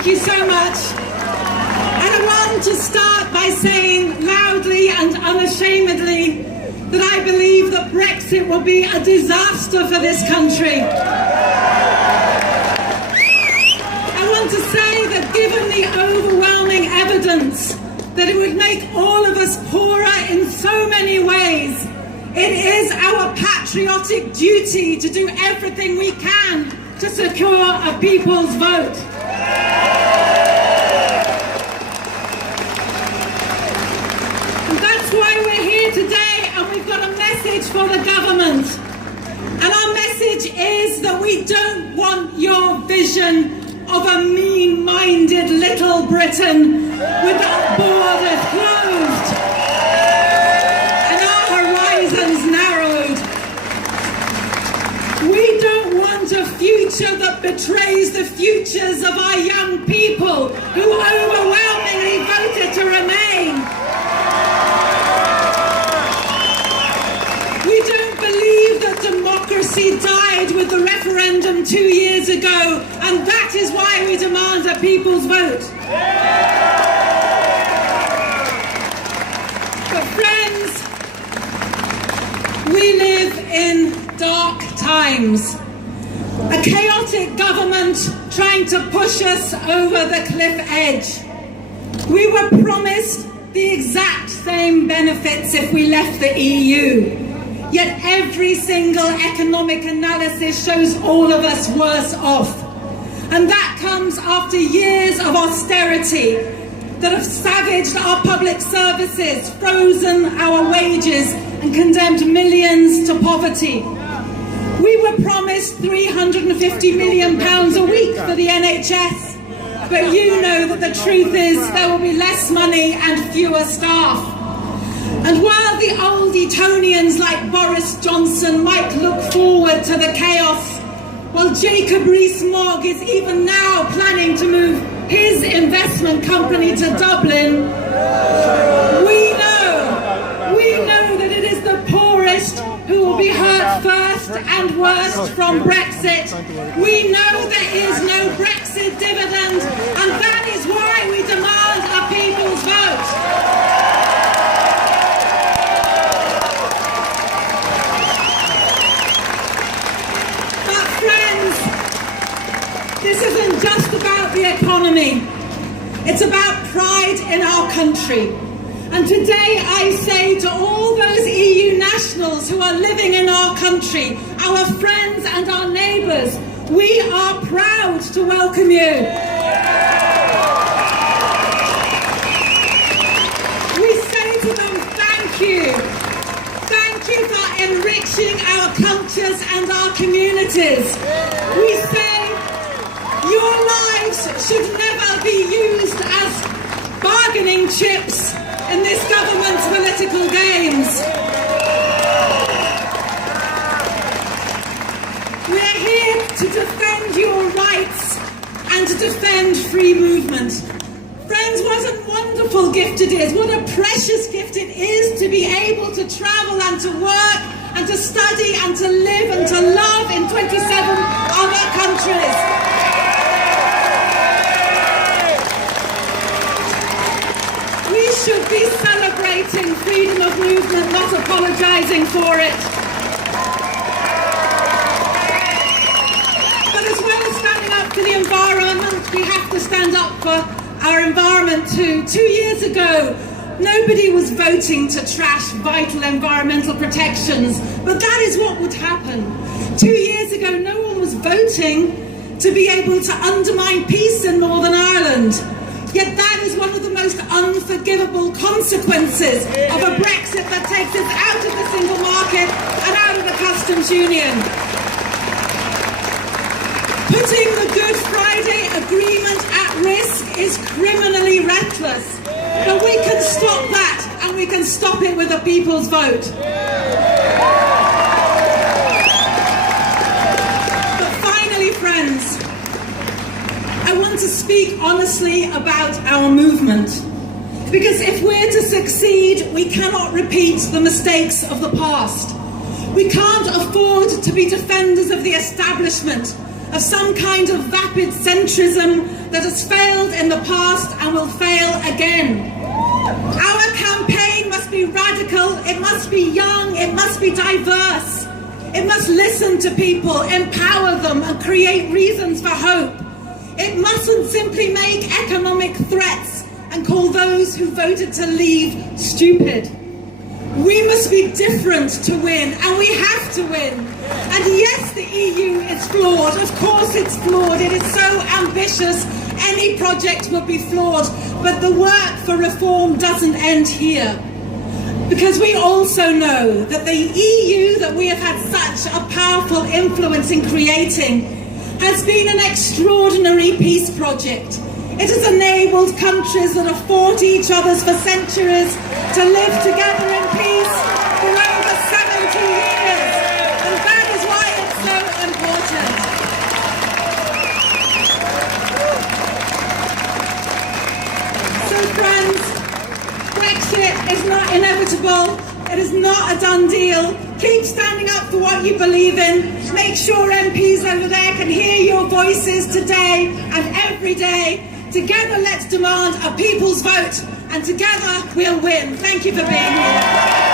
Thank you so much. And I want to start by saying loudly and unashamedly that I believe that Brexit will be a disaster for this country. I want to say that given the overwhelming evidence that it would make all of us poorer in so many ways, it is our patriotic duty to do everything we can to secure a people's vote. And that's why we're here today, and we've got a message for the government. And our message is that we don't want your vision of a mean-minded little Britain with our borders closed and our horizons narrowed. We don't want a future that betrays the futures of our young people who overwhelmingly voted to remain. We don't believe that democracy died with the referendum 2 years ago, and that is why we demand a people's vote. But friends, we live in dark times. A chaotic government trying to push us over the cliff edge. We were promised the exact same benefits if we left the EU. Yet every single economic analysis shows all of us worse off. And that comes after years of austerity that have savaged our public services, frozen our wages, and condemned millions to poverty. We were promised £350 million a week for the NHS, but you know that the truth is there will be less money and fewer staff. And while the old Etonians like Boris Johnson might look forward to the chaos, while Jacob Rees-Mogg is even now planning to move his investment company to Dublin, we know that it is the poorest who will be hurt first and worst from Brexit. We know there is no Brexit dividend, and that is why we demand a people's vote. This isn't just about the economy, it's about pride in our country. And today I say to all those EU nationals who are living in our country, our friends and our neighbours, we are proud to welcome you. We say to them, thank you. Thank you for enriching our cultures and our communities. We say, your lives should never be used as bargaining chips in this government's political games. We're here to defend your rights and to defend free movement. Friends, what a wonderful gift it is. What a precious gift it is to be able to travel and to work and to study and to live and to love in 27 other countries. We should be celebrating freedom of movement, not apologising for it. But as well as standing up for the environment, we have to stand up for our environment too. 2 years ago, nobody was voting to trash vital environmental protections, but that is what would happen. 2 years ago, no one was voting to be able to undermine peace in Northern Ireland. Yet that is one of the most unforgivable consequences of a Brexit that takes us out of the single market and out of the customs union. Putting the Good Friday Agreement at risk is criminally reckless. But we can stop that, and we can stop it with a people's vote. But finally, friends, I want to speak honestly about our movement. Because if we're to succeed, we cannot repeat the mistakes of the past. We can't afford to be defenders of the establishment of some kind of vapid centrism that has failed in the past and will fail again. Our campaign must be radical, it must be young, it must be diverse. It must listen to people, empower them and create reasons for hope. It mustn't simply make economic threats and call those who voted to leave stupid. We must be different to win, and we have to win. And yes, the EU is flawed. Of course it's flawed. It is so ambitious. Any project would be flawed. But the work for reform doesn't end here. Because we also know that the EU that we have had such a powerful influence in creating has been an extraordinary peace project. It has enabled countries that have fought each other for centuries to live together in peace for over 70 years. And that is why it's so important. So friends, Brexit is not inevitable. It is not a done deal. Keep standing up for what you believe in. Make sure MPs over there can hear your voices today and every day. Together, let's demand a people's vote, and together we'll win. Thank you for being here.